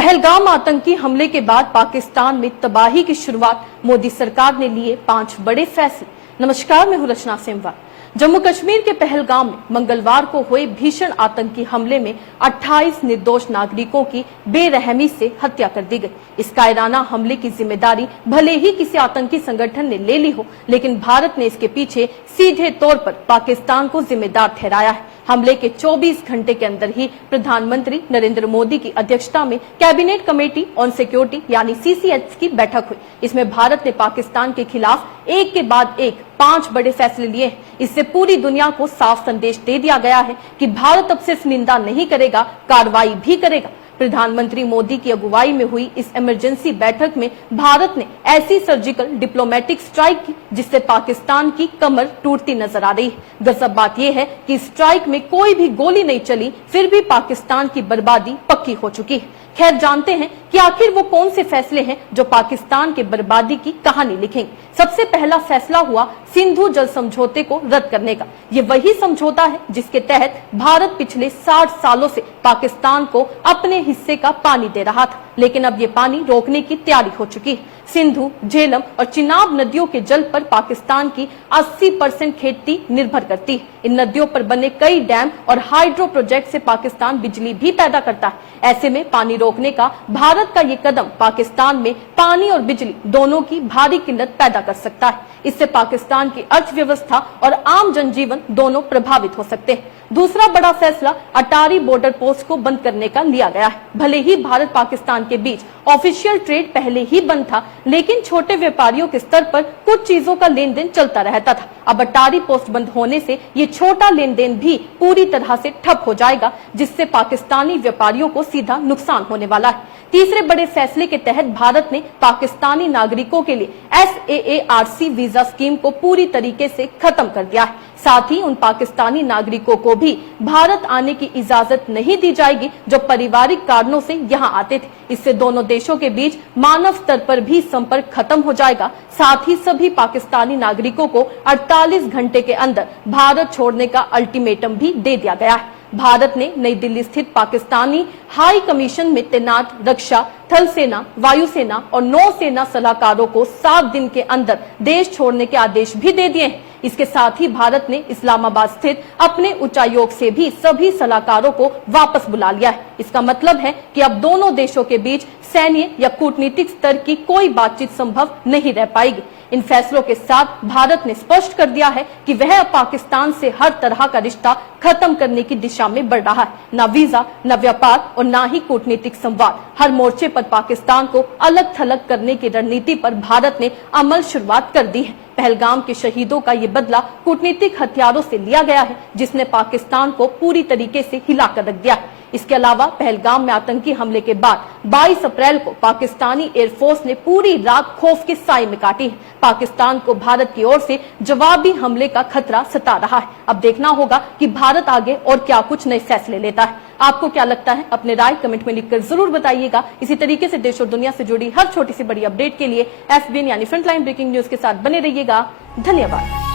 पहलगाम आतंकी हमले के बाद पाकिस्तान में तबाही की शुरुआत, मोदी सरकार ने लिए 5 बड़े फैसले। नमस्कार, मैं हूं रचना सेमवार। जम्मू कश्मीर के पहलगाम में मंगलवार को हुए भीषण आतंकी हमले में 28 निर्दोष नागरिकों की बेरहमी से हत्या कर दी गई। इस कायराना हमले की जिम्मेदारी भले ही किसी आतंकी संगठन ने ले ली हो, लेकिन भारत ने इसके पीछे सीधे तौर पर पाकिस्तान को जिम्मेदार ठहराया है। हमले के 24 घंटे के अंदर ही प्रधानमंत्री नरेंद्र मोदी की अध्यक्षता में कैबिनेट कमेटी ऑन सिक्योरिटी यानी CCS की बैठक हुई। इसमें भारत ने पाकिस्तान के खिलाफ एक के बाद एक 5 बड़े फैसले लिए हैं। इससे पूरी दुनिया को साफ संदेश दे दिया गया है कि भारत अब सिर्फ निंदा नहीं करेगा, कार्रवाई भी करेगा। प्रधानमंत्री मोदी की अगुवाई में हुई इस इमरजेंसी बैठक में भारत ने ऐसी सर्जिकल डिप्लोमेटिक स्ट्राइक की जिससे पाकिस्तान की कमर टूटती नजर आ रही है। गजब बात यह है कि स्ट्राइक में कोई भी गोली नहीं चली, फिर भी पाकिस्तान की बर्बादी पक्की हो चुकी है। खैर, जानते हैं कि आखिर वो कौन से फैसले हैं जो पाकिस्तान के बर्बादी की कहानी लिखेंगे। सबसे पहला फैसला हुआ सिंधु जल समझौते को रद्द करने का। ये वही समझौता है जिसके तहत भारत पिछले 60 सालों से पाकिस्तान को अपने हिस्से का पानी दे रहा था, लेकिन अब ये पानी रोकने की तैयारी हो चुकी है। सिंधु, झेलम और चिनाब नदियों के जल पर पाकिस्तान की 80% खेती निर्भर करती है। इन नदियों पर बने कई डैम और हाइड्रो प्रोजेक्ट से पाकिस्तान बिजली भी पैदा करता है। ऐसे में पानी रोकने का भारत का ये कदम पाकिस्तान में पानी और बिजली दोनों की भारी किल्लत पैदा कर सकता है। इससे पाकिस्तान की अर्थव्यवस्था और आम जनजीवन दोनों प्रभावित हो सकते हैं। दूसरा बड़ा फैसला अटारी बॉर्डर पोस्ट को बंद करने का लिया गया है। भले ही भारत पाकिस्तान के बीच ऑफिशियल ट्रेड पहले ही बंद था, लेकिन छोटे व्यापारियों के स्तर पर कुछ चीजों का लेन देन चलता रहता था। अब अटारी पोस्ट बंद होने से ये छोटा लेन देन भी पूरी तरह से ठप हो जाएगा, जिससे पाकिस्तानी व्यापारियों को सीधा नुकसान होने वाला है। तीसरे बड़े फैसले के तहत भारत ने पाकिस्तानी नागरिकों के लिए SAARC वीजा स्कीम को पूरी तरीके से खत्म कर दिया है। साथ ही उन पाकिस्तानी नागरिकों को भी भारत आने की इजाजत नहीं दी जाएगी जो पारिवारिक कारणों से यहाँ आते थे। इससे दोनों देशों के बीच मानव स्तर पर भी संपर्क खत्म हो जाएगा। साथ ही सभी पाकिस्तानी नागरिकों को 48 घंटे के अंदर भारत छोड़ने का अल्टीमेटम भी दे दिया गया है। भारत ने नई दिल्ली स्थित पाकिस्तानी हाई कमीशन में तैनात रक्षा, थल सेना, वायुसेना और नौसेना सलाहकारों को 7 दिन के अंदर देश छोड़ने के आदेश भी दे दिए हैं। इसके साथ ही भारत ने इस्लामाबाद स्थित अपने उच्चायोग से भी सभी सलाहकारों को वापस बुला लिया है। इसका मतलब है कि अब दोनों देशों के बीच सैन्य या कूटनीतिक स्तर की कोई बातचीत संभव नहीं रह पाएगी। इन फैसलों के साथ भारत ने स्पष्ट कर दिया है कि वह अब पाकिस्तान से हर तरह का रिश्ता खत्म करने की दिशा में बढ़ रहा है। न वीजा, न व्यापार और न ही कूटनीतिक संवाद। हर मोर्चे पर पाकिस्तान को अलग थलग करने की रणनीति पर भारत ने अमल शुरुआत कर दी है। पहलगाम के शहीदों का ये बदला कूटनीतिक हथियारों से लिया गया है, जिसने पाकिस्तान को पूरी तरीके से हिलाकर रख दिया है। इसके अलावा पहलगाम में आतंकी हमले के बाद 22 अप्रैल को पाकिस्तानी एयरफोर्स ने पूरी रात खौफ के साए में काटी है। पाकिस्तान को भारत की ओर से जवाबी हमले का खतरा सता रहा है। अब देखना होगा कि भारत आगे और क्या कुछ नए फैसले लेता है। आपको क्या लगता है? अपने राय कमेंट में लिखकर जरूर बताइएगा। इसी तरीके से देश और दुनिया से जुड़ी हर छोटी सी बड़ी अपडेट के लिए FBN यानी फ्रंटलाइन ब्रेकिंग न्यूज के साथ बने रहिएगा। धन्यवाद।